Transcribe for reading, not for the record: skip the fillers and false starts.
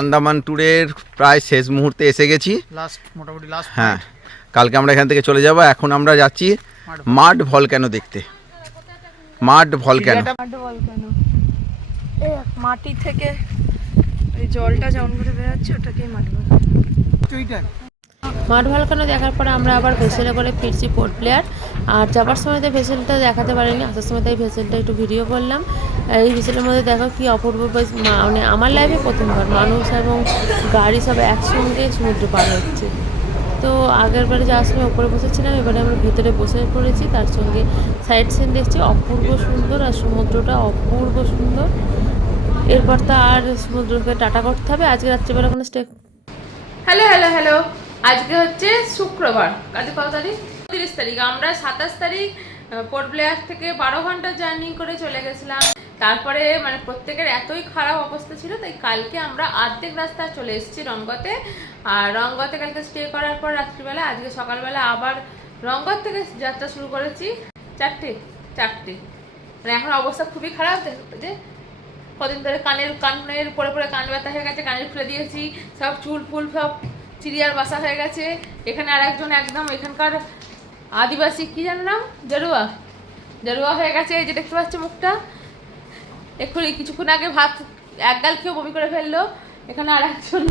আন্দামান ট্যুরের প্রায় শেষ মুহূর্তে এসে গেছি, মোটামুটি লাস্ট। হ্যাঁ, কালকে আমরা এখান থেকে চলে যাব। এখন আমরা যাচ্ছি মাড ভলক্যানো দেখতে। মাড ভলক্যানো, মাটি থেকে এই জলটা যেমন করে বেরোচ্ছে ওটাকেই মাড ভলক্যানো। মাড ভলক্যানো দেখার পরে আমরা আবার ভেসেলে করে ফিরছি পোর্ট ব্লেয়ার। আর যাবার সময় তো ভেসেলটা দেখাতে পারিনি, আসার সময় তাই ভেসেলটা একটু ভিডিও করলাম। এই ভেসেলের মধ্যে দেখো কি অপূর্ব, মানে আমার লাইফে প্রথমবার মানুষ এবং গাড়ি সব একসঙ্গে সমুদ্র পার হচ্ছে। তো আগের বারে যাওয়ার সময় ওপরে বসেছিলাম, এবারে আমরা ভেতরে বসে পড়েছি, তার সঙ্গে সাইড সিন দেখছি অপূর্ব সুন্দর, আর সমুদ্রটা অপূর্ব সুন্দর। এরপর তো আর সমুদ্রকে টাটা করতে হবে। আজকে রাত্রিবেলা কোনো স্টে। হ্যালো হ্যালো হ্যালো, আজকে হচ্ছে শুক্রবার, আজকে কত তারিখ? 30 তারিখ। আমরা 27 তারিখ পোর্ট ব্লেয়ার থেকে 12 ঘন্টা জার্নি করে চলে গেছিলাম। তারপরে মানে প্রত্যেকের এতই খারাপ অবস্থা ছিল, তাই কালকে আমরা অর্ধেক রাস্তা চলে এসেছি রংগতে। আর রংগতে কালকে স্টে করার পর রাত্রিবেলা, আজকে সকালবেলা আবার রংগত থেকে যাত্রা শুরু করেছি। চারটে মানে এখন অবস্থা খুবই খারাপ। যে কদিন ধরে কানের পরে পরে কান ব্যথা হয়ে গেছে, কানের খুলে দিয়েছি, সব চুল ফুল সব চিড়িয়ার বাসা হয়ে গেছে। এখানে আর একজন একদম এখানকার আদিবাসী, কি জানো নাম, জেরুয়া হয়ে গেছে। এই যে দেখতে পাচ্ছ মুখটা, এক্ষুনি কিছুক্ষণ আগে ভাত এক গাল খেয়েও বমি করে ফেললো। এখানে আর একজন